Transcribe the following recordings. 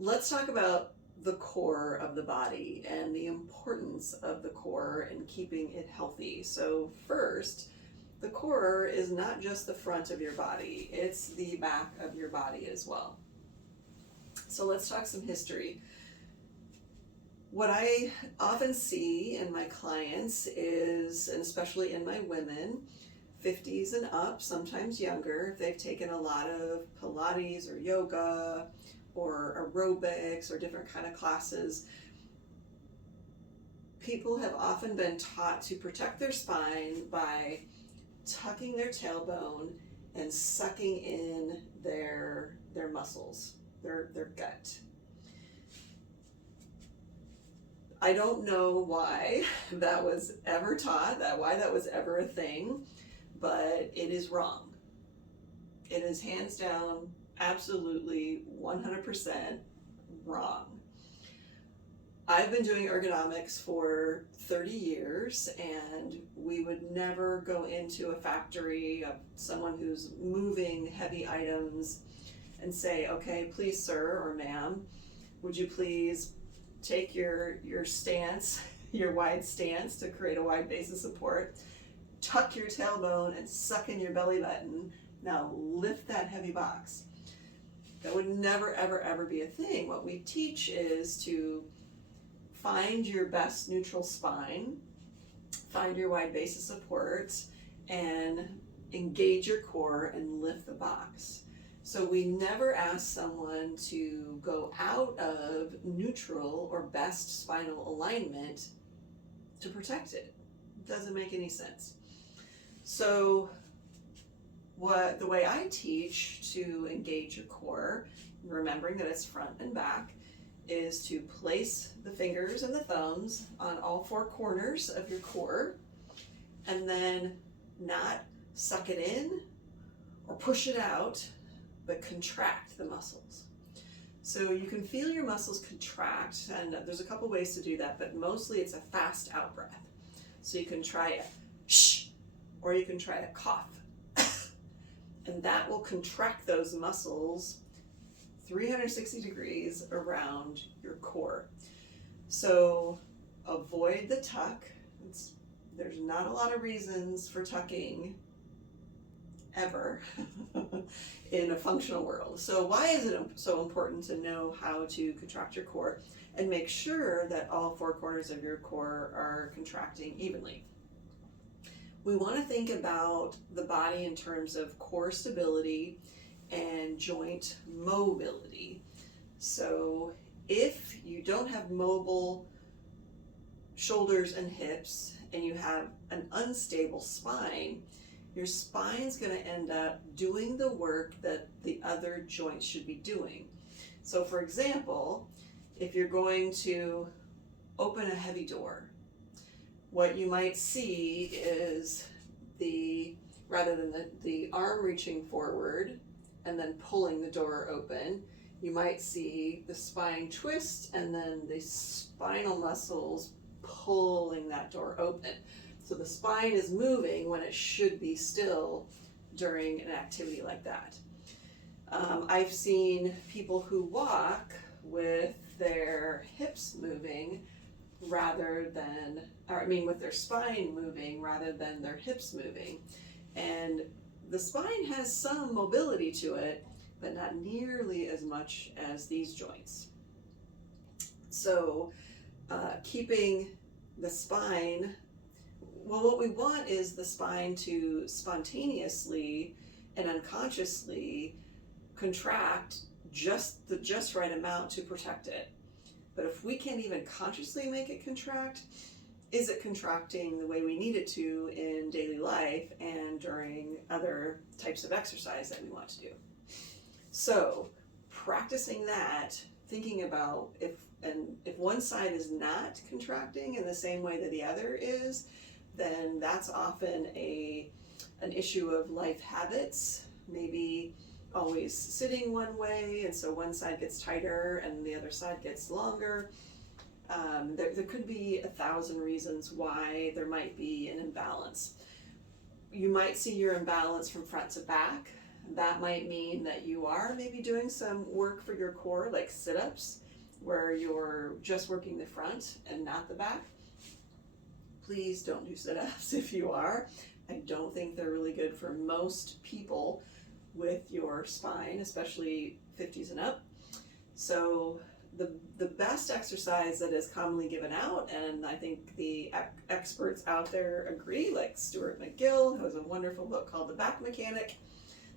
Let's talk about the core of the body and the importance of the core in keeping it healthy. So first, the core is not just the front of your body, it's the back of your body as well. So let's talk some history. What I often see in my clients is, and especially in my women, 50s and up, sometimes younger, if they've taken a lot of Pilates or yoga or aerobics or different kind of classes, people have often been taught to protect their spine by tucking their tailbone and sucking in their muscles, their gut. I don't know why that was ever taught, why that was ever a thing, but it is wrong. It is hands down, absolutely 100% wrong. I've been doing ergonomics for 30 years, and we would never go into a factory of someone who's moving heavy items and say, okay, please sir or ma'am, would you please take your stance, your wide stance to create a wide base of support, tuck your tailbone and suck in your belly button, now lift that heavy box. That would never, ever, ever be a thing. What we teach is to find your best neutral spine, find your wide base of support, and engage your core and lift the box. So we never ask someone to go out of neutral or best spinal alignment to protect it. It doesn't make any sense. So the way I teach to engage your core, remembering that it's front and back, is to place the fingers and the thumbs on all four corners of your core, and then not suck it in or push it out, but contract the muscles. So you can feel your muscles contract, and there's a couple ways to do that, but mostly it's a fast out breath. So you can try a shh, or you can try a cough. And that will contract those muscles 360 degrees around your core. So avoid the tuck. There's not a lot of reasons for tucking ever in a functional world. So why is it so important to know how to contract your core and make sure that all four corners of your core are contracting evenly? We want to think about the body in terms of core stability and joint mobility. So if you don't have mobile shoulders and hips and you have an unstable spine, your spine's going to end up doing the work that the other joints should be doing. So for example, if you're going to open a heavy door, what you might see is rather than the arm reaching forward and then pulling the door open, you might see the spine twist and then the spinal muscles pulling that door open. So the spine is moving when it should be still during an activity like that. I've seen people who walk with their hips moving with their spine moving rather than their hips moving. And the spine has some mobility to it, but not nearly as much as these joints. So keeping the spine, what we want is the spine to spontaneously and unconsciously contract just the right amount to protect it. But if we can't even consciously make it contract, is it contracting the way we need it to in daily life and during other types of exercise that we want to do? So practicing that, thinking about if one side is not contracting in the same way that the other is, then that's often an issue of life habits, maybe always sitting one way, and so one side gets tighter and the other side gets longer. There could be 1,000 reasons why there might be an imbalance. You might see your imbalance from front to back. That might mean that you are maybe doing some work for your core, like sit-ups, where you're just working the front and not the back. Please don't do sit-ups if you are. I don't think they're really good for most people with your spine, especially 50s and up. So the best exercise that is commonly given out, and I think the experts out there agree, like Stuart McGill, who has a wonderful book called The Back Mechanic,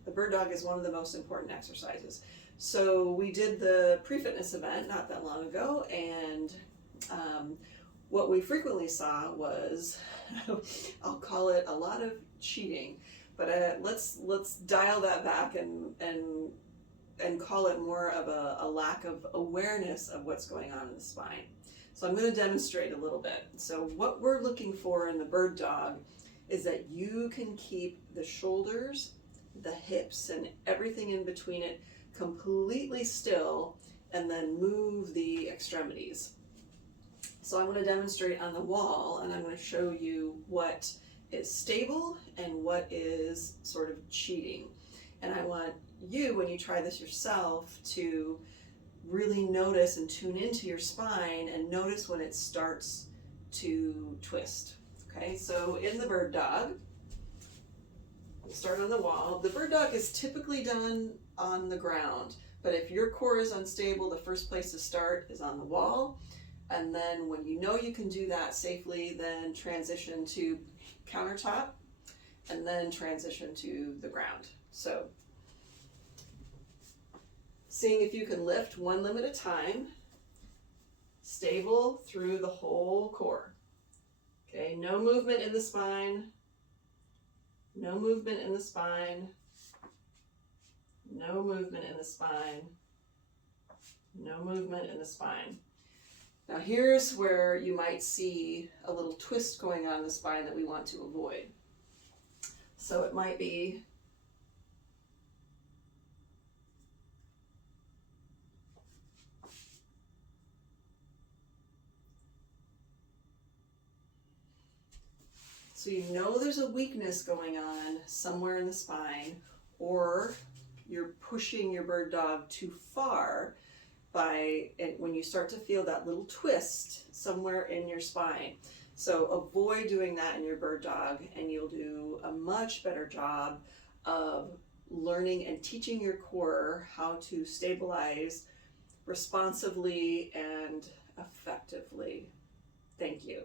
the bird dog is one of the most important exercises. So we did the pre-fitness event not that long ago, and what we frequently saw was, I'll call it a lot of cheating, but let's dial that back and call it more of a lack of awareness of what's going on in the spine. So I'm going to demonstrate a little bit. So what we're looking for in the bird dog is that you can keep the shoulders, the hips, and everything in between it completely still, and then move the extremities. So I'm going to demonstrate on the wall, and I'm going to show you what is stable and what is sort of cheating. And I want you, when you try this yourself, to really notice and tune into your spine and notice when it starts to twist. Okay, so in the bird dog, we'll start on the wall. The bird dog is typically done on the ground, but if your core is unstable, the first place to start is on the wall. And then when you know you can do that safely, then transition to countertop, and then transition to the ground. So seeing if you can lift one limb at a time, stable through the whole core. Okay, no movement in the spine, no movement in the spine, no movement in the spine, no movement in the spine. Now here's where you might see a little twist going on in the spine that we want to avoid. So it might be so you know there's a weakness going on somewhere in the spine, or you're pushing your bird dog too far when you start to feel that little twist somewhere in your spine. So avoid doing that in your bird dog, and you'll do a much better job of learning and teaching your core how to stabilize responsively and effectively. Thank you.